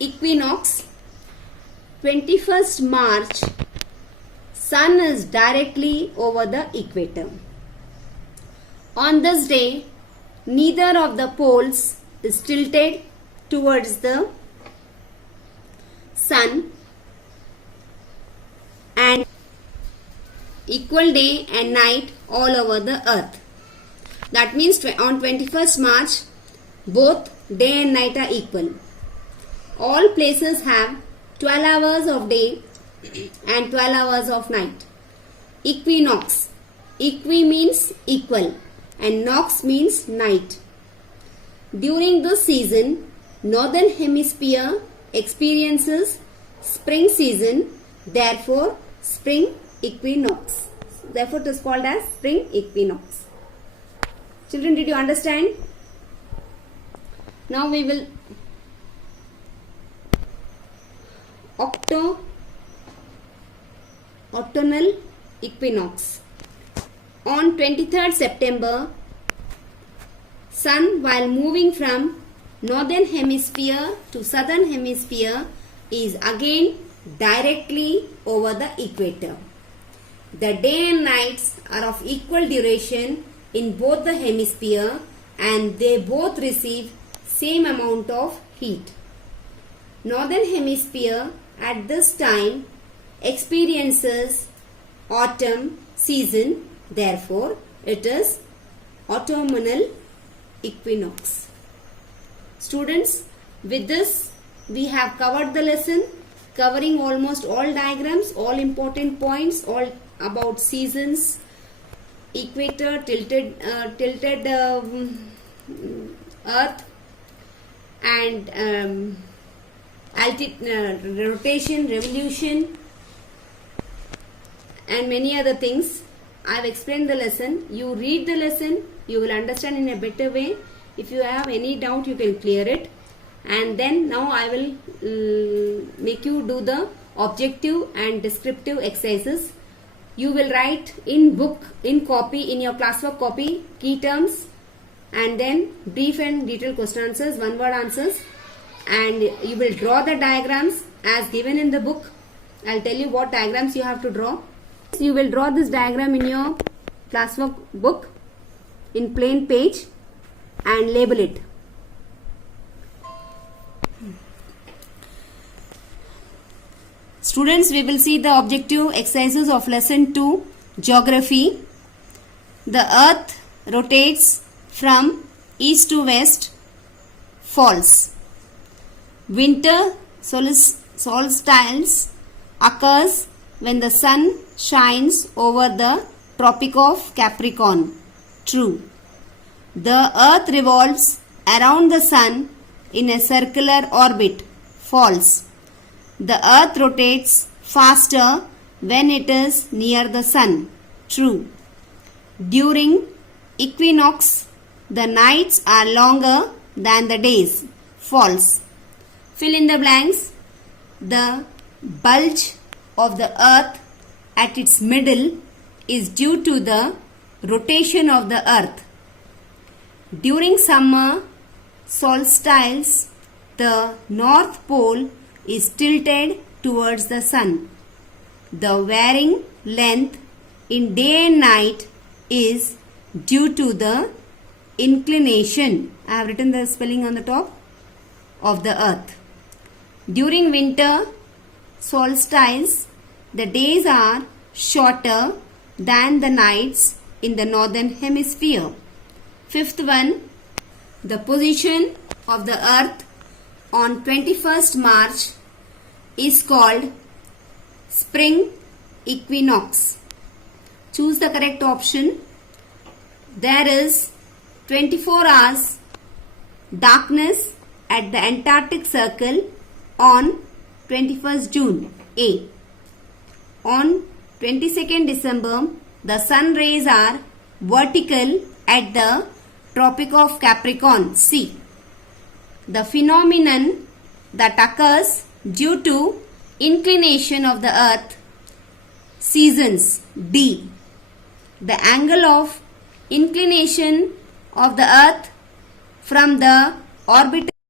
equinox, 21st March, sun is directly over the equator. On this day, neither of the poles is tilted towards the sun, and equal day and night all over the earth. That means on 21st March, both day and night are equal. All places have 12 hours of day and 12 hours of night. Equinox. Equi means equal and nox means night. During this season, northern hemisphere experiences spring season, therefore spring equinox. Therefore it is called as spring equinox. Children, did you understand? Now we will autumnal equinox. On 23rd September, sun while moving from northern hemisphere to southern hemisphere is again directly over the equator. The day and nights are of equal duration in both the hemisphere and they both receive same amount of heat. Northern hemisphere at this time experiences autumn season, therefore it is autumnal equinox. Students, with this we have covered the lesson, covering almost all diagrams, all important points, all about seasons, equator, tilted earth, and rotation, revolution, and many other things. I have explained the lesson. You read the lesson, you will understand in a better way. If you have any doubt, you can clear it. And then now I will make you do the objective and descriptive exercises. You will write in book, in copy, in your classwork copy, key terms, and then brief and detailed question answers, one word answers, and you will draw the diagrams as given in the book. I will tell you what diagrams you have to draw. You will draw this diagram in your classwork book in plain page and label it. Students, we will see the objective exercises of lesson 2, geography. The earth rotates from east to west, false. Winter solstice occurs when the sun shines over the Tropic of Capricorn, true. The earth revolves around the sun in a circular orbit, false. The earth rotates faster when it is near the sun, true. During equinox, the nights are longer than the days, false. Fill in the blanks. The bulge of the earth at its middle is due to the rotation of the earth. During summer solstice, the north pole is tilted towards the sun. The varying length in day and night is due to the inclination, I have written the spelling on the top, of the earth. During winter solstice, the days are shorter than the nights in the northern hemisphere. Fifth one, the position of the earth on 21st March is called spring equinox. Choose the correct option. There is 24 hours darkness at the Antarctic Circle on 21st June, A. On 22nd December, the sun rays are vertical at the Tropic of Capricorn, C. The phenomenon that occurs due to inclination of the earth, seasons, D. The angle of inclination of the earth from the orbital